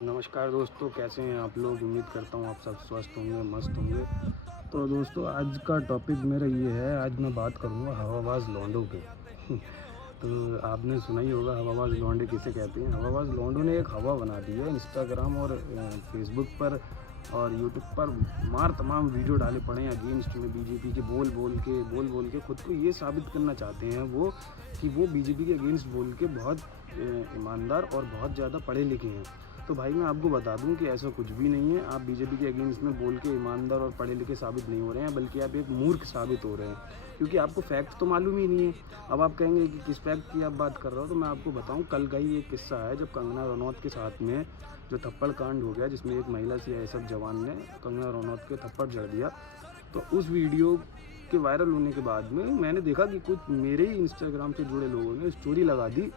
नमस्कार दोस्तों, कैसे हैं आप लोग। उम्मीद करता हूँ आप सब स्वस्थ होंगे, मस्त होंगे। तो दोस्तों, आज का टॉपिक मेरा ये है। आज मैं बात करूँगा हवाबाज लौंडों पे। तो आपने सुना ही होगा हवाबाज लौंडे किसे कहते हैं। हवाबाज लौंडों ने एक हवा बना दी है इंस्टाग्राम और फेसबुक पर और यूट्यूब पर। मार तमाम वीडियो डाले पड़े हैं अगेंस्ट में बीजेपी के। बोल बोल के खुद को ये साबित करना चाहते हैं वो कि वो बीजेपी के अगेंस्ट बोल के बहुत ईमानदार और बहुत ज़्यादा पढ़े लिखे हैं। तो भाई मैं आपको बता दूं कि ऐसा कुछ भी नहीं है। आप बीजेपी के अगेंस्ट में बोल के ईमानदार और पढ़े लिखे साबित नहीं हो रहे हैं, बल्कि आप एक मूर्ख साबित हो रहे हैं, क्योंकि आपको फैक्ट तो मालूम ही नहीं है। अब आप कहेंगे कि किस फैक्ट की आप बात कर रहे हो, तो मैं आपको बताऊं। कल का ही एक किस्सा है जब कंगना रनौत के साथ में जो थप्पड़ कांड हो गया, जिसमें एक महिला सीआईएसएफ जवान ने कंगना रनौत के थप्पड़ जड़ दिया। तो उस वीडियो के वायरल होने के बाद में मैंने देखा कि कुछ मेरे ही इंस्टाग्राम से जुड़े लोगों ने स्टोरी लगा दी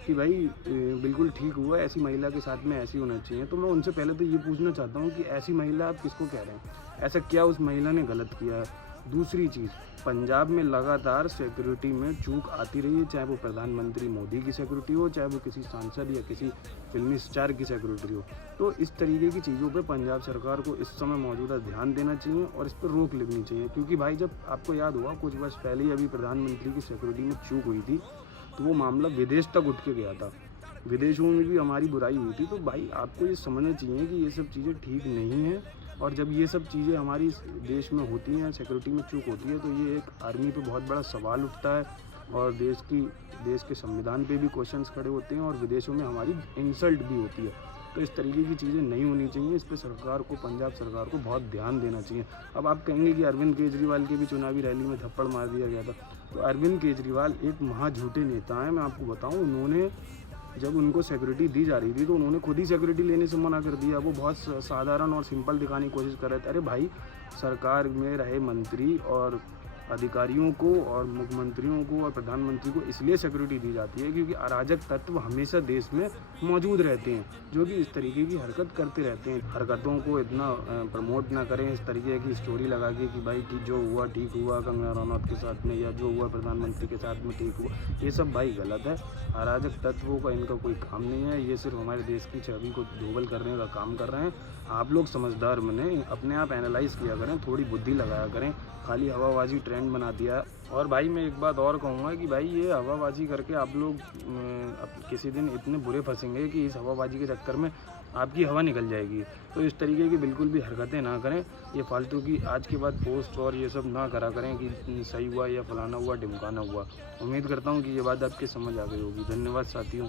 कि भाई बिल्कुल ठीक हुआ, ऐसी महिला के साथ में ऐसी होना चाहिए। तो मैं उनसे पहले तो ये पूछना चाहता हूँ कि ऐसी महिला आप किसको कह रहे हैं, ऐसा क्या उस महिला ने गलत किया है। दूसरी चीज़, पंजाब में लगातार सिक्योरिटी में चूक आती रही है, चाहे वो प्रधानमंत्री मोदी की सिक्योरिटी हो, चाहे वो किसी सांसद या किसी फिल्मी स्टार की सिक्योरिटी हो। तो इस तरीके की चीज़ों पे पंजाब सरकार को इस समय मौजूदा ध्यान देना चाहिए और इस पर रोक लगनी चाहिए, क्योंकि भाई जब आपको याद होगा कुछ वर्ष पहले ही अभी प्रधानमंत्री की सिक्योरिटी में चूक हुई थी, तो वो मामला विदेश तक उठ के गया था। विदेशों में भी हमारी बुराई हुई थी। तो भाई आपको ये समझना चाहिए कि ये सब चीज़ें ठीक नहीं हैं, और जब ये सब चीज़ें हमारी देश में होती हैं, सिक्योरिटी में चूक होती है, तो ये एक आर्मी पे बहुत बड़ा सवाल उठता है और देश के संविधान पे भी क्वेश्चंस खड़े होते हैं और विदेशों में हमारी इंसल्ट भी होती है। तो इस तरीके की चीज़ें नहीं होनी चाहिए। इस पर सरकार को, पंजाब सरकार को बहुत ध्यान देना चाहिए। अब आप कहेंगे कि अरविंद केजरीवाल के भी चुनावी रैली में थप्पड़ मार दिया गया था। तो अरविंद केजरीवाल एक महाझूठे नेता हैं। मैं आपको बताऊं, उन्होंने जब उनको सिक्योरिटी दी जा रही थी तो उन्होंने खुद ही सिक्योरिटी लेने से मना कर दिया। वो बहुत साधारण और सिंपल दिखाने की कोशिश कर रहे थे। अरे भाई, सरकार में रहे मंत्री और अधिकारियों को और मुख्यमंत्रियों को और प्रधानमंत्री को इसलिए सिक्योरिटी दी जाती है क्योंकि अराजक तत्व हमेशा देश में मौजूद रहते हैं, जो कि इस तरीके की हरकत करते रहते हैं। हरकतों को इतना प्रमोट ना करें, इस तरीके की स्टोरी लगा के कि भाई कि जो हुआ ठीक हुआ कंगना रनौत के साथ में, या जो हुआ प्रधानमंत्री के साथ में ठीक हुआ। ये सब भाई गलत है। अराजक तत्वों का इनका कोई काम नहीं है। ये सिर्फ हमारे देश की छवि को धूबल करने का काम कर रहे हैं। आप लोग समझदार बने, अपने आप एनालाइज किया करें, थोड़ी बुद्धि लगाया करें। खाली हवाबाजी ट्रेंड बना दिया। और भाई मैं एक बात और कहूँगा कि भाई ये हवाबाजी करके आप लोग किसी दिन इतने बुरे फंसेंगे कि इस हवाबाजी के चक्कर में आपकी हवा निकल जाएगी। तो इस तरीके की बिल्कुल भी हरकतें ना करें। ये फालतू की आज के बाद पोस्ट और ये सब ना करा करें कि सही हुआ या फलाना हुआ ढिमकाना हुआ। उम्मीद करता हूँ कि ये बात आपकी समझ आ गई होगी। धन्यवाद साथियों।